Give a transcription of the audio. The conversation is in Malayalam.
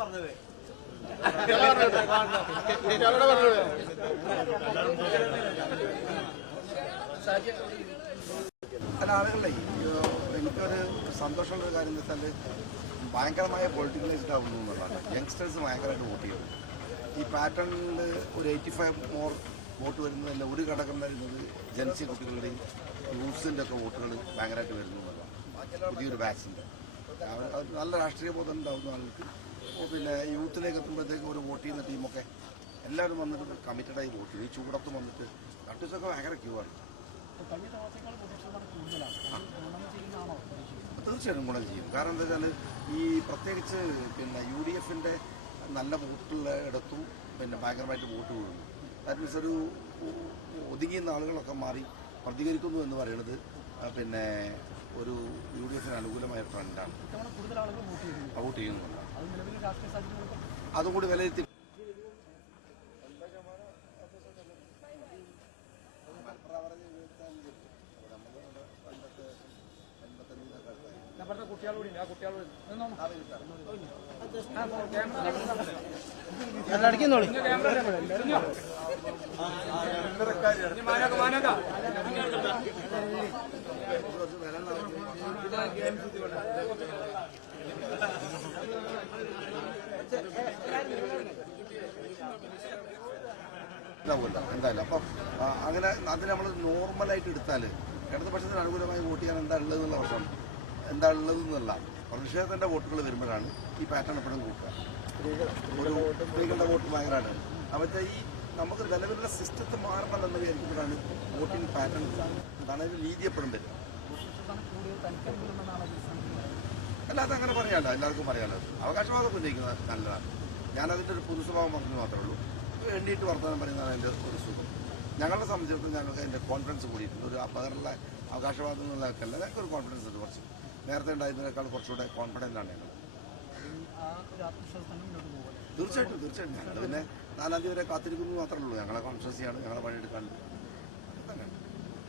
പറഞ്ഞത് അല്ല ആളുകളെ എനിക്കൊരു സന്തോഷമുള്ളൊരു കാര്യം എന്ന് വെച്ചാൽ ഭയങ്കരമായ പൊളിറ്റിക്കലൈസ്ഡ് ആവുന്നു എന്നുള്ളതാണ്. യങ്സ്റ്റേഴ്സ് ഭയങ്കരമായിട്ട് വോട്ട് ചെയ്യുന്നു. ഈ പാറ്റേണിൽ ഒരു 85 മോർ വോട്ട് വരുന്നതല്ല, ഒരു ഘടകം വരുന്നത് ജൻസി കുട്ടികളുടെയും യൂത്ത്സിൻ്റെ ഒക്കെ വോട്ടുകൾ ഭയങ്കരമായിട്ട് വരുന്നു എന്നുള്ളതാണ്. പുതിയൊരു ബാച്ചിൻ്റെ നല്ല രാഷ്ട്രീയ ബോധം ഉണ്ടാവുന്ന ആൾക്ക് പിന്നെ യൂത്തിലേക്ക് എത്തുമ്പോഴത്തേക്ക് ഒരു വോട്ട് ചെയ്യുന്ന ടീമൊക്കെ എല്ലാവരും വന്നിട്ട് കമ്മിറ്റഡായി വോട്ട് ചെയ്യും. ഈ ചൂടത്തും വന്നിട്ട് കട്ടൂസൊക്കെ ഭയങ്കര ക്യൂ ആണ്. തീർച്ചയായിട്ടും ഗുണം ചെയ്യും. കാരണം എന്താ വെച്ചാൽ ഈ പ്രത്യേകിച്ച് പിന്നെ UDFൻ്റെ നല്ല വോട്ടുള്ള ഇടത്തും പിന്നെ ഭയങ്കരമായിട്ട് വോട്ട് വീഴുന്നു. ദാറ്റ് മീൻസ് ഒരു ഒതുങ്ങിയുന്ന ആളുകളൊക്കെ മാറി പ്രതികരിക്കുന്നു എന്ന് പറയുന്നത് പിന്നെ ഒരു UDFന് അനുകൂലമായ ട്രെൻഡാണ്. വോട്ട് ചെയ്യുന്നുണ്ട്. അതും കൂടി വിലയിരുത്തി അടിക്കുന്നോളി. എന്തായാലും അപ്പം അങ്ങനെ അത് നമ്മൾ നോർമലായിട്ട് എടുത്താൽ ഇടതുപക്ഷത്തിന് അനുകൂലമായി വോട്ട് ചെയ്യാൻ എന്താ ഉള്ളതെന്നുള്ള പ്രശ്നം എന്താ ഉള്ളതെന്നുള്ള പ്രതിഷേധത്തിൻ്റെ വോട്ടുകൾ വരുമ്പോഴാണ് ഈ പാറ്റേൺ എപ്പോഴും കൂട്ടുക. ഒരു സ്ത്രീകളുടെ വോട്ട് ഭയങ്കരമാണ്. അവരുടെ ഈ നമുക്ക് നിലവിലുള്ള സിസ്റ്റത്തെ മാറണം എന്ന് വിചാരിക്കുമ്പോഴാണ് വോട്ടിംഗ് പാറ്റേൺ എന്താണ് രീതി എപ്പോഴും വരും. അല്ലാതെ അങ്ങനെ പറയാമല്ലോ, എല്ലാവർക്കും പറയാമല്ലോ. അവകാശവാദം ഉന്നയിക്കുന്നത് നല്ലതാണ്. ഞാനതിൻ്റെ ഒരു പൊതുസ്വഭാവം പറഞ്ഞു മാത്രമേ ഉള്ളൂ. വേണ്ടിയിട്ട് വർത്തമാനം പറയുന്നതാണ് എൻ്റെ ഒരു സുഖം. ഞങ്ങളെ സംബന്ധിച്ചിടത്തോളം ഞങ്ങൾക്ക് അതിൻ്റെ കോൺഫിഡൻസ് കൂടിയിട്ടുണ്ട്. ഒരു പകരുള്ള അവകാശവാദം എന്നുള്ളതൊക്കെയല്ല, ഞങ്ങൾക്ക് ഒരു കോൺഫിഡൻസ് ഉണ്ട്. കുറച്ച് നേരത്തെ ഉണ്ടായിരുന്നതിനേക്കാൾ കുറച്ചുകൂടെ കോൺഫിഡൻ്റ് ആണ് ഞങ്ങൾ. തീർച്ചയായിട്ടും ഞങ്ങൾ പിന്നെ 4-ാം തീയതി വരെ കാത്തിരിക്കുന്നു മാത്രമേ ഉള്ളൂ. ഞങ്ങളെ കോൺഷ്യസ് ചെയ്യാണ്, ഞങ്ങളെ പണിയെടുക്കാൻ